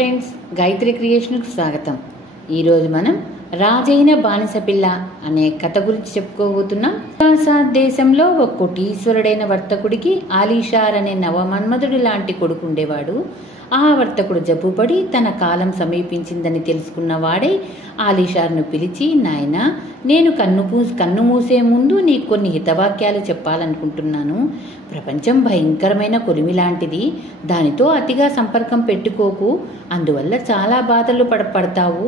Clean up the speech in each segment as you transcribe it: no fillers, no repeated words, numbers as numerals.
Friends, Gayatri క్రియేషన్కు స్వాగతం. ఈరోజు మనం రాజైన బానిసపిల్ల అనే కథ గురించి చెప్పుకోబోతున్నాం. ఖురాసాన్ దేశంలో ఒక కోటీశ్వరుడైన వర్తకుడికి ఆలీషార్ అనే నవమన్మధుడి లాంటి కొడుకు ఉండేవాడు. ఆ వర్తకుడు జబ్బుపడి తన కాలం సమీపించిందని తెలుసుకున్న వాడే ఆలీషార్ను పిలిచి, నాయనా, నేను కన్ను మూసే ముందు నీకు కొన్ని హితవాక్యాలు చెప్పాలనుకుంటున్నాను. ప్రపంచం భయంకరమైన కొలిమి లాంటిది. దానితో అతిగా సంపర్కం పెట్టుకోకు. అందువల్ల చాలా బాధలు పడతావు.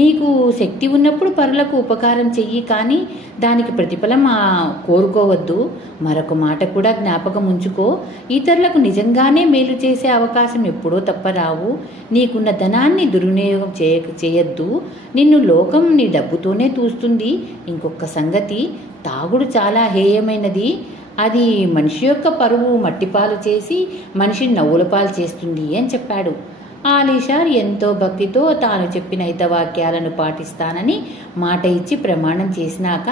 నీకు శక్తి ఉన్నప్పుడు పరులకు ఉపకారం చెయ్యి, కానీ దానికి ప్రతిఫలం కోరుకోవద్దు. మరొక మాట కూడా జ్ఞాపకం ఉంచుకో, ఇతరులకు నిజంగానే మేలు చేసే అవకాశం ఎప్పుడో తప్పరావు. నీకున్న ధనాన్ని దుర్వినియోగం చేయొద్దు. నిన్ను లోకం నీ డబ్బుతోనే చూస్తుంది. ఇంకొక సంగతి, తాగుడు చాలా హేయమైనది. అది మనిషి యొక్క పరువు మట్టిపాలు చేసి మనిషిని నవ్వులపాలు చేస్తుంది అని చెప్పాడు. ఆలీషార్ ఎంతో భక్తితో తాను చెప్పిన హితవాక్యాలను పాటిస్తానని మాట ఇచ్చి ప్రమాణం చేసినాక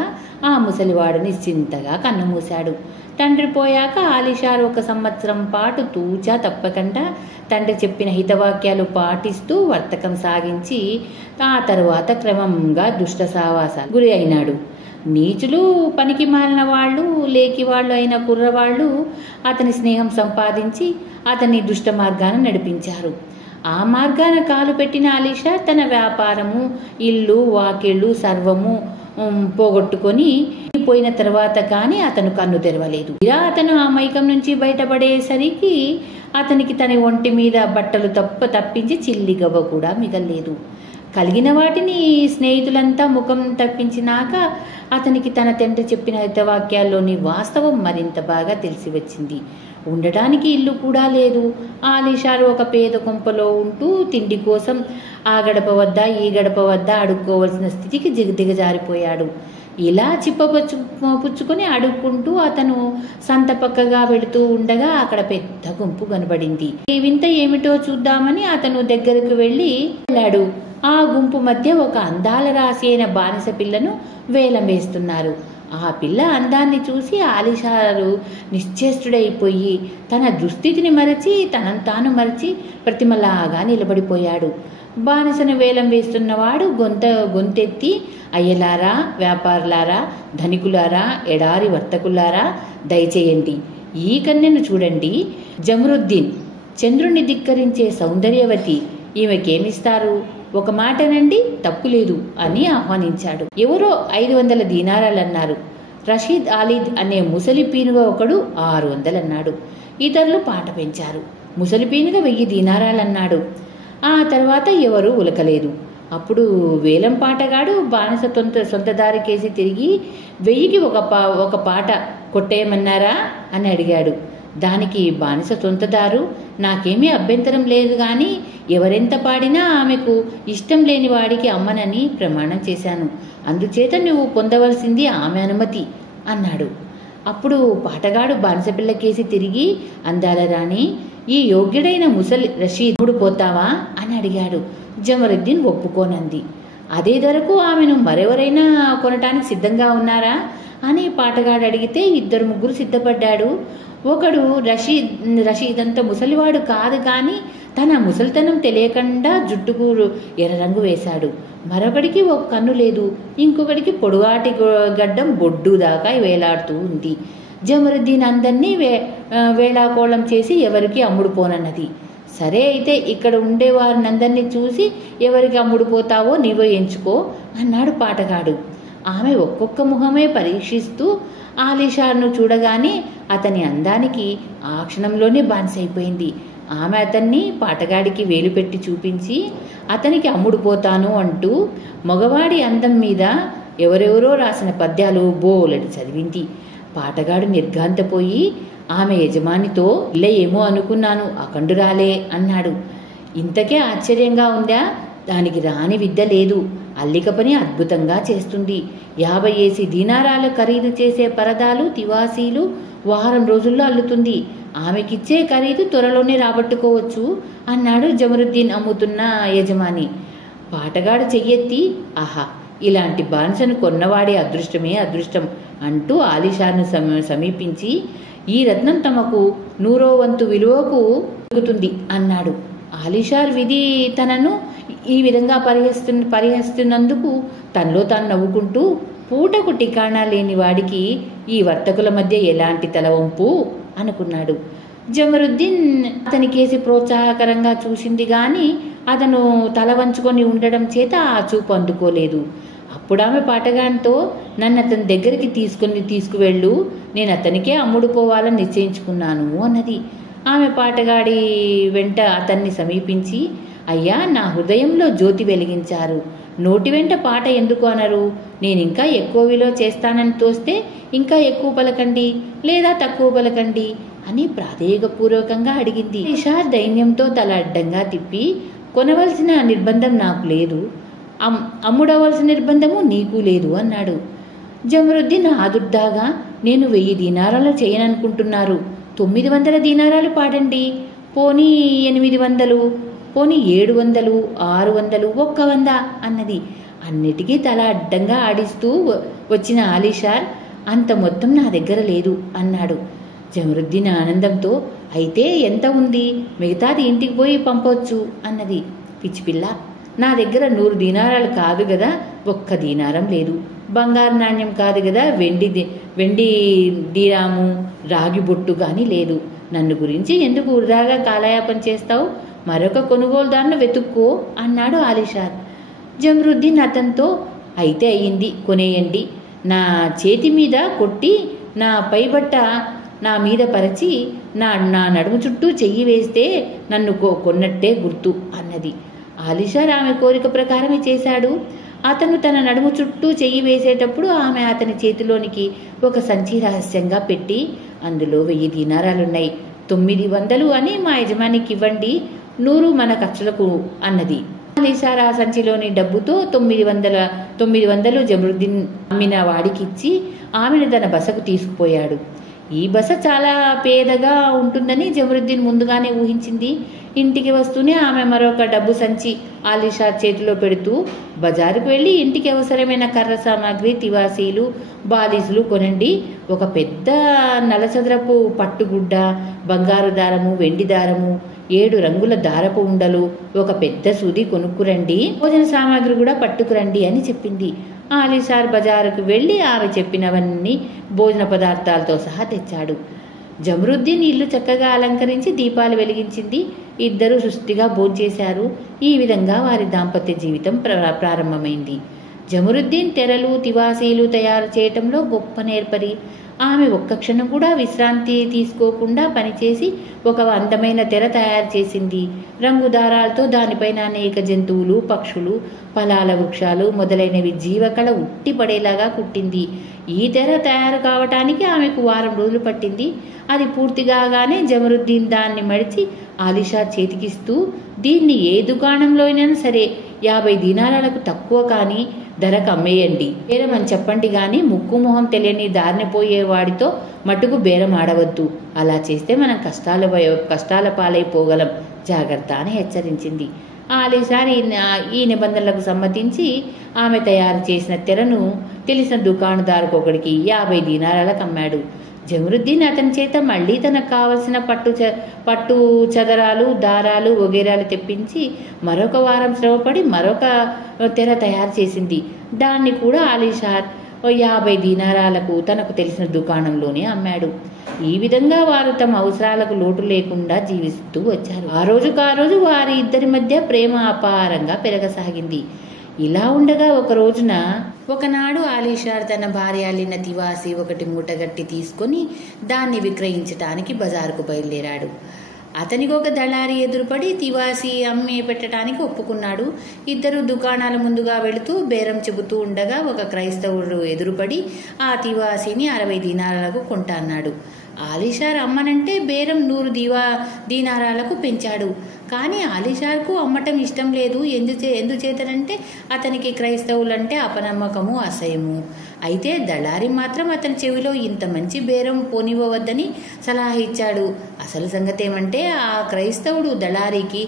ఆ ముసలివాడు నిశ్చింతగా కన్నుమూశాడు. తండ్రి పోయాక ఆలీషార్ 1 సంవత్సరం పాటు తూచా తప్పకుండా తండ్రి చెప్పిన హితవాక్యాలు పాటిస్తూ వర్తకం సాగించి ఆ తరువాత క్రమంగా దుష్ట సావాసాలు గురి అయినాడు. నీచులు, పనికి మాలిన వాళ్ళు, లేకివాళ్ళు అయిన కుర్రవాళ్ళు అతని స్నేహం సంపాదించి అతని దుష్ట మార్గాన నడిపించారు. ఆ మార్గాన కాలు పెట్టిన ఆలీషార్ తన వ్యాపారము, ఇల్లు, వాకిళ్ళు సర్వము పోగొట్టుకొని పోయిన తర్వాత కానీ అతను కన్ను తెరవలేదు. ఇలా అతను ఆ మైకం నుంచి బయటపడేసరికి అతనికి తన ఒంటి మీద బట్టలు తప్పించి చిల్లి గవ్వ కూడా మిగల్లేదు. కలిగిన వాటిని స్నేహితులంతా ముఖం తప్పించినాక అతనికి తన తండ్రి చెప్పిన హితవాక్యాల్లోని వాస్తవం మరింత బాగా తెలిసి వచ్చింది. ఉండటానికి ఇల్లు కూడా లేదు. ఆలీషార్ ఒక పేద కొంపలో ఉంటూ తిండి కోసం ఆ గడప వద్ద ఈ గడప వద్ద అడుక్కోవలసిన స్థితికి దిగజారిపోయాడు. ఇలా పుచ్చుకొని అడుక్కుంటూ అతను సంత పక్కగా వెళుతూ ఉండగా అక్కడ పెద్ద గుంపు కనబడింది. ఈ వింత ఏమిటో చూద్దామని అతను దగ్గరకు వెళ్ళాడు. ఆ గుంపు మధ్య ఒక అందాల రాశి అయిన బానిస పిల్లను వేలం వేస్తున్నారు. ఆ పిల్ల అందాన్ని చూసి ఆలీషారు నిశ్చేష్టుడైపోయి తన దుస్థితిని మరచి తనను తాను మరచి ప్రతిమలాగా నిలబడిపోయాడు. బానిసను వేలం వేస్తున్నవాడు గొంతెత్తి, అయ్యలారా, వ్యాపారులారా, ధనికులారా, ఎడారి వర్తకులారా, దయచేయండి. ఈ కన్యను చూడండి. జమరుద్దీన్, చంద్రుణ్ణి ధిక్కరించే సౌందర్యవతి. ఈమెకేమిస్తారు? ఒక మాటనండి, తప్పులేదు అని ఆహ్వానించాడు. ఎవరో 500 దీనారాలు అన్నారు. రషీద్ అలీద్ అనే ముసలి పీనుగా ఒకడు 600 అన్నాడు. ఇతరులు పాట పెంచారు. ముసలి పీనుగా 1000 దీనారాలు అన్నాడు. ఆ తర్వాత ఎవరూ ఉలకలేదు. అప్పుడు వేలం పాటగాడు బానిస సొంత దారికేసి తిరిగి 1000కి ఒక పాట కొట్టేయమన్నారా అని అడిగాడు. దానికి బానిస సొంతదారు, నాకేమీ అభ్యంతరం లేదు, కానీ ఎవరెంత పాడినా ఆమెకు ఇష్టం లేని వాడికి అమ్మనని ప్రమాణం చేశాను. అందుచేత నువ్వు పొందవలసింది ఆమె అనుమతి అన్నాడు. అప్పుడు పాటగాడు బానిసపిల్లకేసి తిరిగి, అందాల రాణి, ఈ యోగ్యుడైన ముసలి రషీదుడు పోతావా అని అడిగాడు. జమరుద్దీన్ ఒప్పుకోనంది. అదే ధరకు ఆమెను మరెవరైనా కొనటానికి సిద్ధంగా ఉన్నారా అని పాటగాడు అడిగితే 2-3 సిద్ధపడ్డాడు. ఒకడు రషీద్ అంత ముసలివాడు కాదు, కానీ తన ముసలితనం తెలియకుండా జుట్టుకు ఎర్ర రంగు వేశాడు. మరొకడికి ఒక కన్ను లేదు. ఇంకొకడికి పొడుగాటి గడ్డం బొడ్డు దాకా వేలాడుతూ ఉంది. జమరుద్దీన్ అందరినీ వేళాకోళం చేసి ఎవరికి అమ్ముడుపోనన్నది. సరే అయితే ఇక్కడ ఉండేవారినందరినీ చూసి ఎవరికి అమ్ముడుపోతావో నీవో ఎంచుకో అన్నాడు పాటగాడు. ఆమె ఒక్కొక్క ముఖమే పరీక్షిస్తూ ఆలీషార్ను చూడగానే అతని అందానికి ఆ క్షణంలోనే బానిసైపోయింది. ఆమె అతన్ని పాటగాడికి వేలు పెట్టి చూపించి అతనికి అమ్ముడుపోతాను అంటూ మగవాడి అందం మీద ఎవరెవరో రాసిన పద్యాలు బోలెడు చదివింది. పాటగాడు నిర్ఘాంతపోయి ఆమె యజమానితో, ఇలా ఏమో అనుకున్నాను, అఖండురాలే అన్నాడు. ఇంతకే ఆశ్చర్యంగా ఉందా? దానికి రాని విద్య లేదు. అల్లిక పని అద్భుతంగా చేస్తుంది. 50 దీనారాలు ఖరీదు చేసే పరదాలు, తివాసీలు వారం రోజుల్లో అల్లుతుంది. ఆమెకిచ్చే ఖరీదు త్వరలోనే రాబట్టుకోవచ్చు అన్నాడు జమరుద్దీన్ అమ్ముతున్న యజమాని. పాటగాడు చెయ్యెత్తి, ఆహా, ఇలాంటి బానిసను కొన్నవాడే అదృష్టమే అదృష్టం అంటూ ఆలీషార్ను సమీపించి, ఈ రత్నం తమకు 100వ వంతు విలువకు దొరుకుతుంది అన్నాడు. ఆలిషార్ విధి తనను ఈ విధంగా పరిహసిస్తున్నందుకు తనలో తాను నవ్వుకుంటూ, పూటకు ఠికాణా లేని వాడికి ఈ వర్తకుల మధ్య ఎలాంటి తలవంపు అనుకున్నాడు. జమరుద్దీన్ అతని కేసి ప్రోత్సాహకరంగా చూసింది గాని అతను తల వంచుకొని ఉండడం చేత ఆ చూపు అందుకోలేదు. అప్పుడు ఆమె పాటగాంతో, నన్ను అతని దగ్గరికి తీసుకువెళ్ళు, నేను అతనికే అమ్ముడుపోవాలని నిశ్చయించుకున్నాను అన్నది. ఆమె పాటగాడి వెంట అతన్ని సమీపించి, అయ్యా, నా హృదయంలో జ్యోతి వెలిగించారు, నోటి వెంట పాట ఎందుకు అనరు? నేనింకా ఎక్కువ విలువ చేస్తానని తోస్తే ఇంకా ఎక్కువ పలకండి, లేదా తక్కువ పలకండి అని ప్రాధేయపూర్వకంగా అడిగింది. ఆలిషా దైన్యంతో తల అడ్డంగా తిప్పి, కొనవలసిన నిర్బంధం నాకు లేదు, అమ్ముడవలసిన నిర్బంధము నీకు లేదు అన్నాడు. జమరుద్దీన్ ఆదుర్దాగా, నేను 1000 దీనారాలు చేయననుకుంటున్నారు, 900 దీనారాలు పాడండి, పోనీ 800, పోనీ 700, 600, 100 అన్నది. అన్నిటికీ తల అడ్డంగా ఆడిస్తూ వచ్చిన ఆలిషార్, అంత మొత్తం నా దగ్గర లేదు అన్నాడు. జమరుద్దీన్ ఆనందంతో, అయితే ఎంత ఉంది, మిగతాది ఇంటికి పోయి పంపవచ్చు అన్నది. పిచ్చిపిల్ల, నా దగ్గర 100 దీనారాలు కాదు గదా, 1 దీనారం లేదు, బంగారు నాణ్యం కాదు గదా, వెండి దీరాము, రాగి బొట్టు గాని లేదు, నన్ను గురించి ఎందుకు వృధాగా కాలయాపన చేస్తావు, మరొక కొనుగోలుదారును వెతుక్కో అన్నాడు ఆలిషార్. జమరుద్దీన్ అతనితో, అయితే అయ్యింది, కొనేయండి, నా చేతి మీద కొట్టి నా పైబట్ట నా మీద పరిచి నా నడుము చుట్టూ చెయ్యి వేస్తే నన్ను కొన్నట్టే గుర్తు అన్నది. ఆలిషార్ ఆమె కోరిక ప్రకారమే చేశాడు. అతను తన నడుము చుట్టూ చెయ్యి వేసేటప్పుడు ఆమె అతని చేతిలోనికి ఒక సంచి రహస్యంగా పెట్టి, అందులో 1000 దీనారాలున్నాయి, 900 అని మా యజమానికి ఇవ్వండి, 100 మన ఖర్చులకు అన్నది. ఆలిషార్ ఆ సంచిలోని డబ్బుతో 900 జమరుద్దీన్ అమ్మిన వాడికిచ్చి ఆమెను తన బసకు తీసుకుపోయాడు. ఈ బస చాలా పేదగా ఉంటుందని జమరుద్దీన్ ముందుగానే ఊహించింది. ఇంటికి వస్తూనే ఆమె మరొక డబ్బు సంచి ఆలిషార్ చేతిలో పెడుతూ, బజారుకు వెళ్ళి ఇంటికి అవసరమైన కర్ర సామాగ్రి, తివాసీలు, బాలీసులు కొనండి, ఒక పెద్ద నలచదరపు పట్టుగుడ్డ, బంగారు దారము, వెండి దారము, 7 రంగుల దారపు ఉండలు, ఒక పెద్ద సూది కొనుక్కురండి, భోజన సామాగ్రి కూడా పట్టుకురండి అని చెప్పింది. ఆలిషార్ బజారుకు వెళ్ళి ఆమె చెప్పినవన్నీ భోజన పదార్థాలతో సహా తెచ్చాడు. జమరుద్దీన్ ఇల్లు చక్కగా అలంకరించి దీపాలు వెలిగించింది. ఇద్దరూ సుష్టిగా భోంచేశారు. ఈ విధంగా వారి దాంపత్య జీవితం ప్రారంభమైంది. జమరుద్దీన్ తెరలు, తివాసీలు తయారు చేయటంలో గొప్ప నేర్పరి. ఆమె ఒక్క క్షణం కూడా విశ్రాంతి తీసుకోకుండా పనిచేసి ఒక అందమైన తెర తయారు చేసింది. రంగు దారాలతో దానిపైన అనేక జంతువులు, పక్షులు, ఫలాల వృక్షాలు మొదలైనవి జీవకళ ఉట్టిపడేలాగా కుట్టింది. ఈ తెర తయారు కావటానికి ఆమెకు 1 వారం రోజులు పట్టింది. అది పూర్తి కాగానే జమరుద్దీన్ దాన్ని మడిచి ఆలిషార్ చేతికిస్తూ, దీన్ని ఏ దుకాణంలో అయినా సరే 50 దీనారాలకు తక్కువ కానీ ధరకు అమ్మేయండి, బేరం అని చెప్పండి గాని ముక్కు మొహం తెలియని దారిని పోయేవాడితో మటుకు బేరం ఆడవద్దు, అలా చేస్తే మనం కష్టాల పాలైపోగలం, జాగ్రత్త అని హెచ్చరించింది. ఆలిషార్ ఈ నిబంధనలకు సమ్మతించి ఆమె తయారు చేసిన తెరను తెలిసిన దుకాణదారుకు ఒకడికి 50 దీనారాలకు అమ్మాడు. జమరుద్దీన్ అతని చేత మళ్ళీ తనకు కావలసిన పట్టు చదరాలు, దారాలు వగేరాలు తెప్పించి మరొక 1 వారం శ్రమపడి మరొక తెర తయారు చేసింది. దాన్ని కూడా ఆలిషార్ 50 దీనారాలకు తనకు తెలిసిన దుకాణంలోనే అమ్మాడు. ఈ విధంగా వారు తమ అవసరాలకు లోటు లేకుండా జీవిస్తూ వచ్చారు. ఆ రోజు వారి ఇద్దరి మధ్య ప్రేమ అపారంగా పెరగసాగింది. ఇలా ఉండగా ఒకనాడు ఆలిషార్ తన భార్య అల్లిన తివాసి ఒకటి మూటగట్టి తీసుకొని దాన్ని విక్రయించటానికి బజారుకు బయలుదేరాడు. అతనికి ఒక దళారి ఎదురుపడి తివాసి అమ్మి పెట్టడానికి ఒప్పుకున్నాడు. ఇద్దరు దుకాణాల ముందుగా వెళుతూ బేరం చెబుతూ ఉండగా ఒక క్రైస్తవుడు ఎదురుపడి ఆ తివాసిని 60 దీనారాలకు కొంటా అన్నాడు. ఆలిషార్ అమ్మనంటే బేరం 100 దీనారాలకు పెంచాడు. కానీ ఆలిషార్కు అమ్మటం ఇష్టం లేదు. ఎందుచేతనంటే అతనికి క్రైస్తవులంటే అపనమ్మకము, అసహ్యము. అయితే దళారి మాత్రం అతని చెవిలో ఇంత మంచి బేరం పోనివ్వవద్దని సలహా ఇచ్చాడు. అసలు సంగతి ఏమంటే ఆ క్రైస్తవుడు దళారికి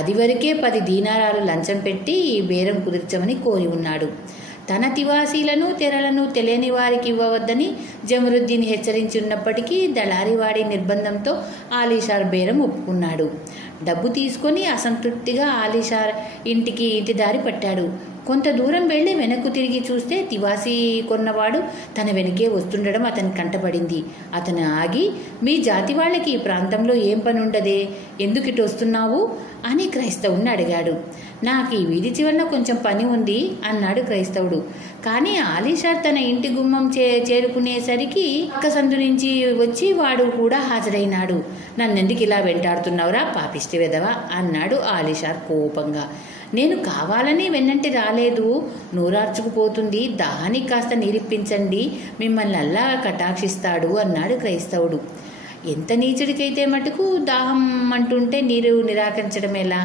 అదివరకే 10 దీనారాలు లంచం పెట్టి ఈ బేరం కుదిర్చమని కోరి ఉన్నాడు. తన తివాసీలను తెరలను తెలియని వారికి ఇవ్వవద్దని జమరుద్దీన్ హెచ్చరించున్నప్పటికీ దళారివాడి నిర్బంధంతో ఆలీషార్ బేరం ఒప్పుకున్నాడు. డబ్బు తీసుకొని అసంతృప్తిగా ఆలీషార్ ఇంటి దారి పట్టాడు. కొంత దూరం వెళ్లి వెనక్కు తిరిగి చూస్తే తివాసీ కొన్నవాడు తన వెనకే వస్తుండడం అతని కంటపడింది. అతను ఆగి, మీ జాతి వాళ్ళకి ఈ ప్రాంతంలో ఏం పని ఉండదే, ఎందుకు ఇటు వస్తున్నావు అని క్రైస్తవుడిని అడిగాడు. నాకు ఈ వీధి చివరన కొంచెం పని ఉంది అన్నాడు క్రైస్తవుడు. కానీ ఆలీషార్ తన ఇంటి గుమ్మం చేరుకునేసరికి పక్క సందు నుంచి వచ్చి వాడు కూడా హాజరైనాడు. నన్నెందుకు ఇలా వెంటాడుతున్నావురా పాపిష్టి వెధవా అన్నాడు ఆలీషార్ కోపంగా. నేను కావాలని వెన్నంటి రాలేదు, నూరార్చుకుపోతుంది, దాహానికి కాస్త నీరిప్పించండి, మిమ్మల్ని అల్లా కటాక్షిస్తాడు అన్నాడు క్రైస్తవుడు. ఎంత నీచుడికైతే మటుకు దాహం అంటుంటే నీరు నిరాకరించడం ఎలా?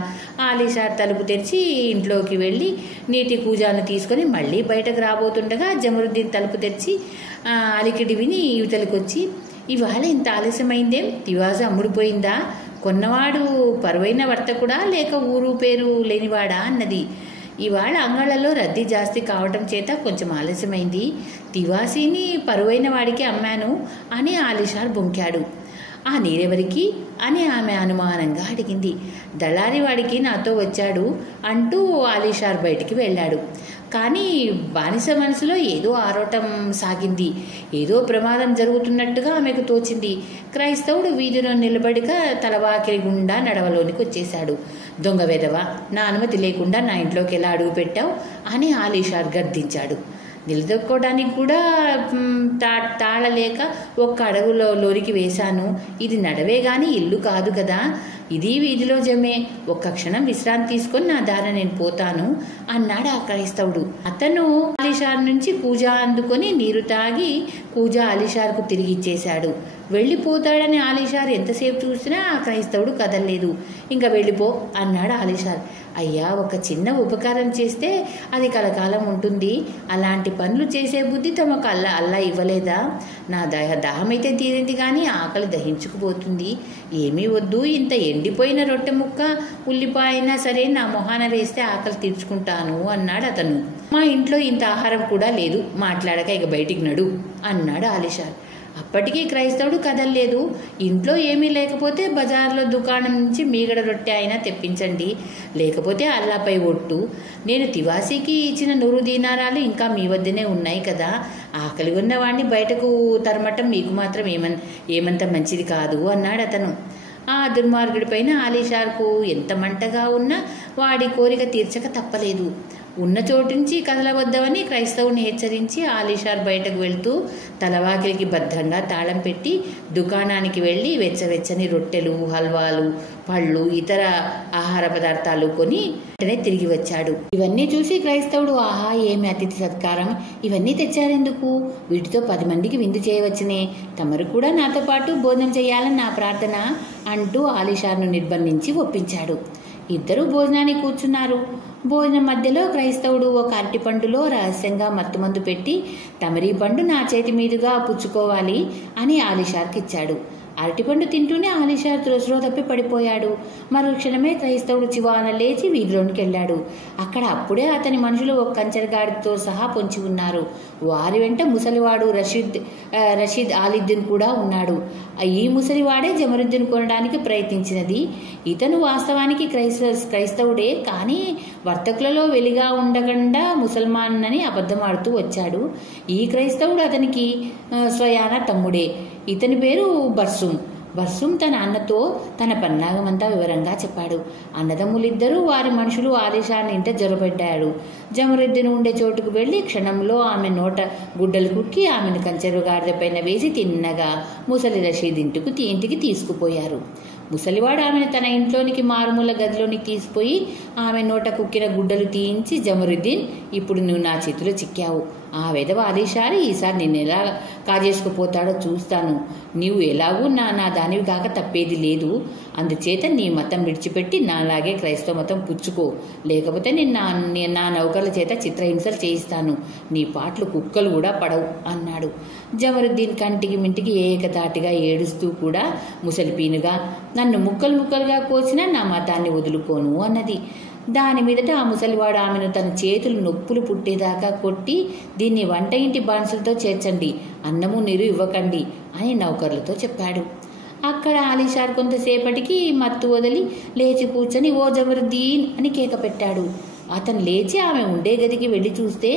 ఆలీషార్ తలుపు తెరిచి ఇంట్లోకి వెళ్ళి నీటి కూజాను తీసుకొని మళ్ళీ బయటకు రాబోతుండగా జమరుద్దీన్ తలుపు తెరిచి అలికిడి విని యువతలకొచ్చి, ఇవాళ ఇంత ఆలస్యమైందేం, తివాజు అమ్ముడిపోయిందా, కొన్నవాడు పరువైన వర్తకుడా లేక ఊరు పేరు లేనివాడా అన్నది. ఇవాళ అంగళ్ళలో రద్దీ జాస్తి కావటం చేత కొంచెం ఆలస్యమైంది, తివాసీని పరువైన వాడికి అమ్మాను అని ఆలీషార్ బొంకాడు. ఆ నీరెవరికి అని ఆమె అనుమానంగా అడిగింది. దళారి వాడికి నాతో వచ్చాడు అంటూ ఆలీషార్ బయటికి వెళ్ళాడు. కానీ బానిస మనసులో ఏదో ఆరోటం సాగింది. ఏదో ప్రమాదం జరుగుతున్నట్టుగా ఆమెకు తోచింది. క్రైస్తవుడు వీధిలో నిలబడిక తలవాకిలి గుండా నడవలోనికి వచ్చేశాడు. దొంగ వెధవ, నా అనుమతి లేకుండా నా ఇంట్లోకి ఎలా అడుగు పెట్టావు అని ఆలీషార్ గర్దించాడు. నిలదొక్కోవడానికి కూడా తాళలేక ఒక్క అడుగులో లోనికి వేశాను. ఇది నడవే గాని ఇల్లు కాదు కదా, ఇది వీధిలో జమే. ఒక్క క్షణం విశ్రాంతి తీసుకొని నా దారి నేను పోతాను అన్నాడు ఆ క్రైస్తవుడు. అతను ఆలీషార్ నుంచి కూజా అందుకొని నీరు తాగి కూజా ఆలీషార్కు తిరిగి ఇచ్చేశాడు. వెళ్ళిపోతాడని ఆలీషార్ ఎంతసేపు చూసినా ఆ క్రైస్తవుడు కదలలేదు. ఇంకా వెళ్ళిపో అన్నాడు ఆలీషార్. అయ్యా, ఒక చిన్న ఉపకారం చేస్తే అది కలకాలం ఉంటుంది. అలాంటి పనులు చేసే బుద్ధి తమకు అల్లా ఇవ్వలేదా? నా దాహమైతే తీరింది కానీ ఆకలి దహించుకుపోతుంది. ఏమీ వద్దు, ఇంత ఎండిపోయిన రొట్టె ముక్క ఉల్లిపాయ అయినా సరే నా మొహాన వేస్తే ఆకలి తీర్చుకుంటాను అన్నాడు అతను. మా ఇంట్లో ఇంత ఆహారం కూడా లేదు, మాట్లాడక ఇక బయటికి నడు అన్నాడు ఆలీషార్. అప్పటికీ క్రైస్తవుడు కదల్లేదు. ఇంట్లో ఏమీ లేకపోతే బజార్లో దుకాణం నుంచి మీగడ రొట్టె అయినా తెప్పించండి, లేకపోతే అల్లాపై ఒట్టు. నేను తివాసీకి ఇచ్చిన 100 దీనారాలు ఇంకా మీ వద్దనే ఉన్నాయి కదా, ఆకలి ఉన్నవాడిని బయటకు తరమటం మీకు మాత్రం ఏమంత మంచిది కాదు అన్నాడు అతను. ఆ దుర్మార్గుడి పైన ఆలీషార్కు ఎంత మంటగా ఉన్నా వాడి కోరిక తీర్చక తప్పలేదు. ఉన్న చోటు నుంచి కదలవద్దామని క్రైస్తవుని హెచ్చరించి ఆలీషార్ బయటకు వెళ్తూ తలవాకిలికి భద్రంగా తాళం పెట్టి దుకాణానికి వెళ్ళి వెచ్చవెచ్చని రొట్టెలు, హల్వాలు, పళ్ళు, ఇతర ఆహార పదార్థాలు కొని వెంటనే తిరిగి వచ్చాడు. ఇవన్నీ చూసి క్రైస్తవుడు, ఆహా, ఏమి అతిథి సత్కారం, ఇవన్నీ తెచ్చారెందుకు? వీటితో 10 మందికి విందు చేయవచ్చునే, తమరు కూడా నాతో పాటు భోజనం చేయాలని నా ప్రార్థన అంటూ ఆలీషార్ను నిర్బంధించి ఒప్పించాడు. ఇద్దరూ భోజనానికి కూర్చున్నారు. భోజనం మధ్యలో క్రైస్తవుడు ఒక అరటిపండులో రహస్యంగా మత్తుమందు పెట్టి, తమరీ పండు నా చేతి మీదుగా పుచ్చుకోవాలి అని ఆలీషార్కి ఇచ్చాడు. అరటిపండు తింటూనే ఆలీషార్ త్రోసిలో తప్పి పడిపోయాడు. మరుక్షణమే క్రైస్తవుడు చివాన లేచి వీధిలోనికి వెళ్ళాడు. అక్కడ అప్పుడే అతని మనుషులు ఒక కంచెరగాడితో సహా పొంచి ఉన్నారు. వారి వెంట ముసలివాడు రషీద్ ఆలిద్దీన్ కూడా ఉన్నాడు. ఈ ముసలివాడే జమరుద్దీన్ కొనడానికి ప్రయత్నించినది. ఇతను వాస్తవానికి క్రైస్తవుడే, కానీ వర్తకులలో వెలిగా ఉండకుండా ముసల్మాన్ అని అబద్ధమాడుతూ వచ్చాడు. ఈ క్రైస్తవుడు అతనికి స్వయాన తమ్ముడే. ఇతని పేరు బర్సుం తన అన్నతో తన పన్నాగమంతా వివరంగా చెప్పాడు. అన్నదమ్ములిద్దరూ వారి మనుషులు ఆలీషార్ని ఇంట జొరబడ్డాడు. జమరుద్దీన్ ఉండే చోటుకు వెళ్లి క్షణంలో ఆమె నోట గుడ్డలు కుక్కి ఆమెను కంచెరు గాడిద పైన వేసి తిన్నగా ముసలి రషీద్ ఇంటికి తీసుకుపోయారు. ముసలివాడు ఆమెను తన ఇంట్లోనికి మారుమూల గదిలోనికి తీసుకుపోయి ఆమె నోట కుక్కిన గుడ్డలు తీయించి, జమరుద్దీన్, ఇప్పుడు నువ్వు నా చేతిలో చిక్కావు. ఆ వెధవ ఆలీషార్ ఈసారి నిన్ను ఎలా కాజేసుకుపోతాడో చూస్తాను. నీవు ఎలాగూ నా దానివి కాక తప్పేది లేదు. అందుచేత నీ మతం విడిచిపెట్టి నాలాగే క్రైస్తవ మతం పుచ్చుకో, లేకపోతే నేను నా నౌకర్ల చేత చిత్రహింసలు చేయిస్తాను. నీ పాటలు కుక్కలు కూడా పడవు అన్నాడు. జమరుద్దీన్ కంటికి మింటికి ఏకతాటిగా ఏడుస్తూ కూడా ముసలిపీనుగా, నన్ను ముక్కలుగా కోసినా నా మతాన్ని వదులుకోను అన్నది. దాని మీదట ఆ ముసలివాడు ఆమెను తన చేతులు నొప్పులు పుట్టేదాకా కొట్టి, దీన్ని వంట ఇంటి బానిసలతో చేర్చండి, అన్నము నీరు ఇవ్వకండి అని నౌకర్లతో చెప్పాడు. అక్కడ ఆలీషార్ కొంతసేపటికి మత్తు వదిలి లేచి కూర్చొని ఓ జమరుద్దీన్ అని కేక పెట్టాడు. అతను లేచి ఆమె ఉండే గదికి వెళ్ళి చూస్తే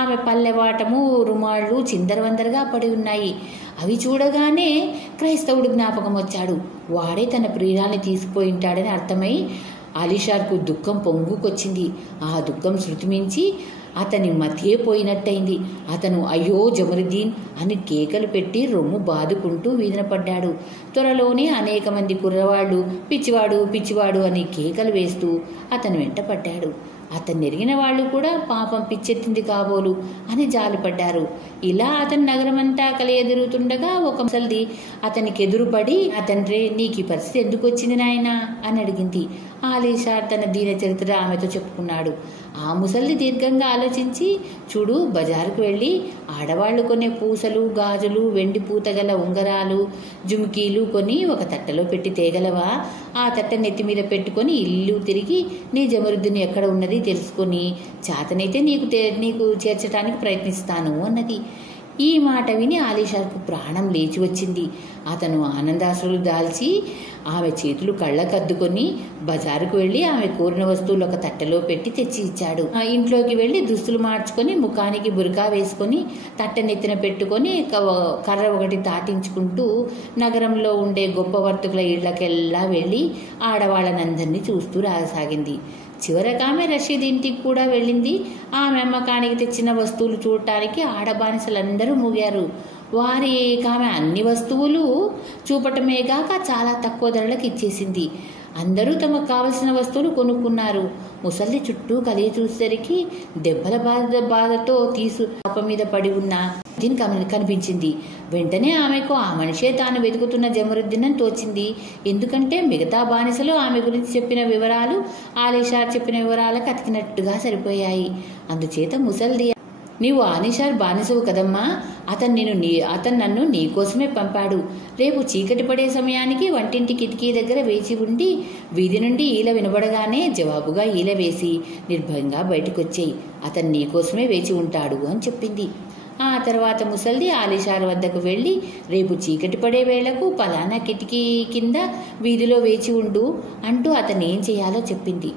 ఆమె పల్లెవాటము రుమాళ్ళు చిందరవందరగా పడి ఉన్నాయి. అవి చూడగానే క్రైస్తవుడు జ్ఞాపకం వచ్చాడు. వాడే తన ప్రియురాల్ని తీసుకుపోయింటాడని అర్థమై ఆలీషార్కు దుఃఖం పొంగుకొచ్చింది. ఆ దుఃఖం శృతిమించి అతని మతియే పోయినట్టయింది. అతను అయ్యో జమరుద్దీన్ అని కేకలు పెట్టి రొమ్ము బాదుకుంటూ వీధిన పడ్డాడు. త్వరలోనే అనేక మంది కుర్రవాళ్లు పిచ్చివాడు పిచ్చివాడు అని కేకలు వేస్తూ అతను వెంట పడ్డాడు. అతన్ని ఎరిగిన వాళ్ళు కూడా పాపం పిచ్చెత్తింది కాబోలు అని జాలిపడ్డారు. ఇలా అతని నగరమంతా కలియెదురుతుండగా ఒక ముసల్ది అతనికి ఎదురుపడి, అతండ్రే నీకు ఈ పరిస్థితి ఎందుకు వచ్చింది నాయనా అని అడిగింది. ఆలీషార్ తన దీన చరిత్ర ఆమెతో చెప్పుకున్నాడు. ఆ ముసల్ది దీర్ఘంగా ఆలోచించి, చూడు, బజారుకు వెళ్ళి ఆడవాళ్లు కొనే పూసలు గాజులు వెండి పూతగల ఉంగరాలు జుమ్కీలు కొని ఒక తట్టలో పెట్టి తేగలవా? ఆ తట్ట నెత్తి మీద పెట్టుకొని ఇల్లు తిరిగి నీ జమరుద్దుని ఎక్కడ ఉన్నది తెలుసుకొని చేతనైతే నీకు చేర్చడానికి ప్రయత్నిస్తాను అన్నది. ఈ మాట విని ఆలీషార్కు ప్రాణం లేచి వచ్చింది. అతను ఆనందాశ్రులు దాల్చి ఆమె చేతులు కళ్ళకద్దుకొని బజారుకు వెళ్ళి ఆమె కోరిన వస్తువులు ఒక తట్టెలో పెట్టి తెచ్చి ఇచ్చాడు. ఇంట్లోకి వెళ్ళి దుస్తులు మార్చుకొని ముఖానికి బురకా వేసుకొని తట్టెనెత్తిన పెట్టుకొని కర్ర ఒకటి తాటించుకుంటూ నగరంలో ఉండే గొప్ప వర్తకుల ఇళ్లకెల్లా వెళ్ళి ఆడవాళ్ళనందరినీ చూస్తూ రాసాగింది. చివరకు ఆమె రషీద్ ఇంటికి కూడా వెళ్ళింది. ఆమె అమ్మకానికి తెచ్చిన వస్తువులు చూడటానికి ఆడబానిసలందరూ మూగారు. ఆమె అన్ని వస్తువులు చూపటమే గాక చాలా తక్కువ ధరలకు ఇచ్చేసింది. అందరూ తమకు కావలసిన వస్తువులు కొనుక్కున్నారు. ముసలి చుట్టూ కలిగి చూసేసరికి దెబ్బల బాధతో పాప మీద పడి ఉన్న దీని కనిపించింది. వెంటనే ఆమెకు ఆ మనిషే తాను వెతుకుతున్న జమరుద్దీన్ అని తోచింది. ఎందుకంటే మిగతా బానిసలు ఆమె గురించి చెప్పిన వివరాలు ఆలీషార్ చెప్పిన వివరాలకు అతికినట్టుగా సరిపోయాయి. అందుచేత ముసల్ది, నీవు ఆలీషార్ బానిసవు కదమ్మా, అతను నన్ను నీకోసమే పంపాడు. రేపు చీకటి పడే సమయానికి వంటింటి కిటికీ దగ్గర వేచి ఉండి వీధి నుండి ఈల వినబడగానే జవాబుగా ఈల వేసి నిర్భయంగా బయటకొచ్చేయి. అతను నీకోసమే వేచి ఉంటాడు అని చెప్పింది. ఆ తర్వాత ముసల్ది ఆలీషార్ వద్దకు వెళ్ళి రేపు చీకటి పడే వేళకు పలానా కిటికీ కింద వీధిలో వేచి ఉండు అంటూ అతను ఏం చేయాలో చెప్పింది.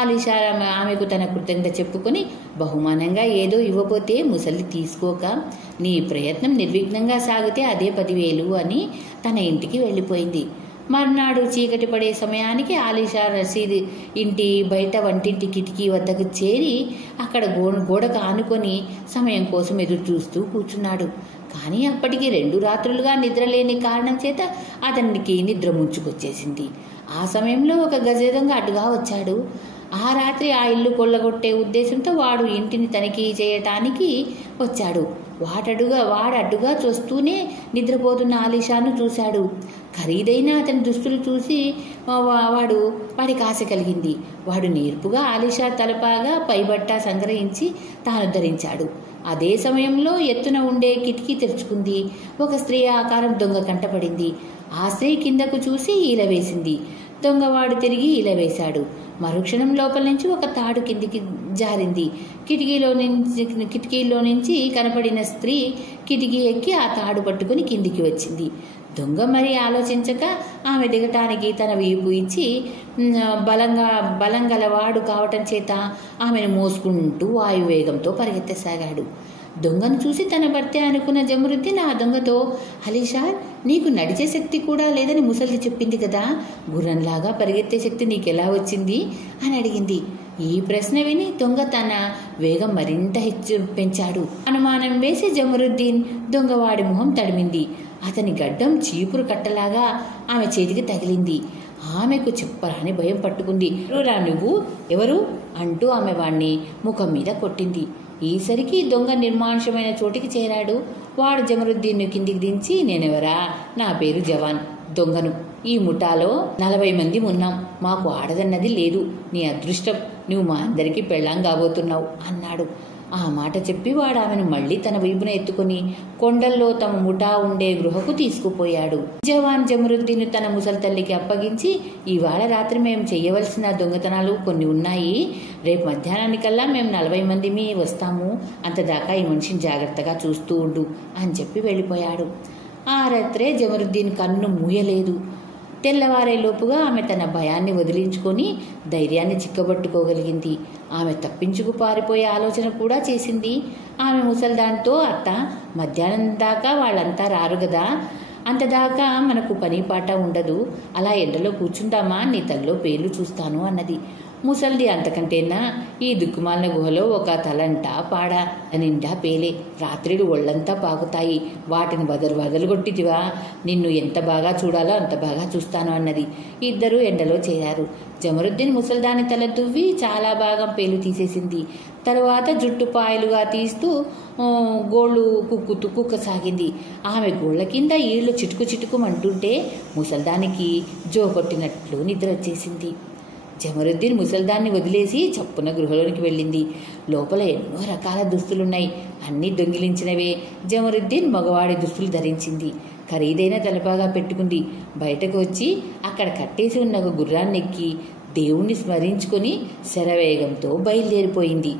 ఆలీషార్ ఆమెకు తన కృతజ్ఞత చెప్పుకొని బహుమానంగా ఏదో ఇవ్వబోతే ముసలి తీసుకోక, నీ ప్రయత్నం నిర్విఘ్నంగా సాగితే అదే 10,000 అని తన ఇంటికి వెళ్ళిపోయింది. మర్నాడు చీకటి పడే సమయానికి ఆలీషార్ రషీద్ ఇంటి బయట వంటింటి కిటికీ వద్దకు చేరి అక్కడ గోడకు ఆనుకొని సమయం కోసం ఎదురు చూస్తూ కూర్చున్నాడు. కానీ అప్పటికి 2 రాత్రులుగా నిద్రలేని కారణం చేత అతనికి నిద్ర ముంచుకొచ్చేసింది. ఆ సమయంలో ఒక గజదొంగ అటుగా వచ్చాడు. ఆ రాత్రి ఆ ఇల్లు కొల్లగొట్టే ఉద్దేశంతో వాడు ఇంటిని తనిఖీ చేయటానికి వచ్చాడు. వాడడ్డుగా చూస్తూనే నిద్రపోతున్న ఆలీషాను చూశాడు. ఖరీదైన అతని దుస్తులు చూసి వాడికి ఆశ కలిగింది. వాడు నేర్పుగా ఆలీషార్ తలపాగా పైబట్ట సంగ్రహించి తాను ధరించాడు. అదే సమయంలో ఎత్తున ఉండే కిటికీ తెరుచుకుంది. ఒక స్త్రీ ఆకారం దొంగ కంటపడింది. ఆ స్త్రీ కిందకు చూసి ఈల వేసింది. దొంగవాడు తిరిగి ఈల వేశాడు. మరుక్షణం లోపల నుంచి ఒక తాడు కిందికి జారింది. కిటికీలో నుంచి కనపడిన స్త్రీ కిటికీ ఎక్కి ఆ తాడు పట్టుకుని కిందికి వచ్చింది. దొంగ మరి ఆలోచించక ఆమె దిగటానికి తన వీపు ఇచ్చి బలంగలవాడు కావటం చేత ఆమెను మోసుకుంటూ వాయువేగంతో పరిగెత్తసాగాడు. దొంగను చూసి తన భర్తే అనుకున్న జమరుద్దీన్ ఆ దొంగతో, ఆలీషార్, నీకు నడిచే శక్తి కూడా లేదని ముసలిది చెప్పింది కదా, గుర్రంలాగా పరిగెత్తే శక్తి నీకెలా వచ్చింది అని అడిగింది. ఈ ప్రశ్న విని దొంగ తన వేగం మరింత పెంచాడు. అనుమానం వేసి జమరుద్దీన్ దొంగవాడి మొహం తడిమింది. అతని గడ్డం చీపురు కట్టలాగా ఆమె చేతికి తగిలింది. ఆమెకు చెప్పరాని భయం పట్టుకుంది. నువ్వు ఎవరు అంటూ ఆమె వాణ్ణి ముఖం మీద కొట్టింది. ఈసరికి దొంగ నిర్మానుషమైన చోటికి చేరాడు. వాడు జమరుద్దీన్ను కిందికి దించి, నేనెవరా? నా పేరు జవాన్, దొంగను. ఈ ముఠాలో 40 మంది ఉన్నాం. మాకు ఆడదన్నది లేదు. నీ అదృష్టం, నువ్వు మా అందరికీ పెళ్ళాం కాబోతున్నావు అన్నాడు. ఆ మాట చెప్పి వాడు ఆమెను మళ్లీ తన వీపున ఎత్తుకుని కొండల్లో తమ ముఠా ఉండే గృహకు తీసుకుపోయాడు. జవాన్ జమరుద్దీన్ తన ముసలి తల్లికి అప్పగించి, ఇవాళ రాత్రి మేము చెయ్యవలసిన దొంగతనాలు కొన్ని ఉన్నాయి. రేపు మధ్యాహ్నానికల్లా మేము 40 మందిమి వస్తాము. అంతదాకా ఈ మనిషిని జాగ్రత్తగా చూస్తూ ఉండు అని చెప్పి వెళ్ళిపోయాడు. ఆ రాత్రే జమరుద్దీన్ కన్ను మూయలేదు. తెల్లవారేలోపుగా ఆమె తన భయాన్ని వదిలించుకొని ధైర్యాన్ని చిక్కబట్టుకోగలిగింది. ఆమె తప్పించుకు పారిపోయే ఆలోచన కూడా చేసింది. ఆమె ముసల్దానితో, అత్త, మధ్యాహ్నం దాకా వాళ్ళంతా రారు గదా, అంతదాకా మనకు పని పాట ఉండదు. అలా ఎండలో కూర్చుంటామా, నీ తల్లో పేర్లు చూస్తాను అన్నది. ముసల్ది, అంతకంటేనా, ఈ దిక్కుమాలిన గుహలో ఒక తలంట పాడా నిండా పేలే, రాత్రిలు ఒళ్ళంతా పాకుతాయి, వాటిని వదలుగొట్టితివా, నిన్ను ఎంత బాగా చూడాలో అంత బాగా చూస్తాను అన్నది. ఇద్దరూ ఎండలో చేరారు. జమరుద్దీన్ ముసల్దాని తల దువ్వి చాలా భాగం పేలు తీసేసింది. తరువాత జుట్టు పాయలుగా తీస్తూ గోళ్ళు కుక్కసాగింది. ఆమె గోళ్ల కింద ఈళ్లు చిటుకుమంటుంటే ముసల్దానికి జోకొట్టినట్లు నిద్ర వచ్చేసింది. జమరుద్దీన్ ముసల్దాన్ని వదిలేసి చప్పున గృహలోనికి వెళ్ళింది. లోపల ఎన్నో రకాల దుస్తులున్నాయి, అన్నీ దొంగిలించినవే. జమరుద్దీన్ మగవాడి దుస్తులు ధరించింది, ఖరీదైన తలపాగా పెట్టుకుంది. బయటకు వచ్చి అక్కడ కట్టేసి ఉన్న ఒక గుర్రాన్నెక్కి దేవుణ్ణి స్మరించుకొని శరవేగంతో బయలుదేరిపోయింది.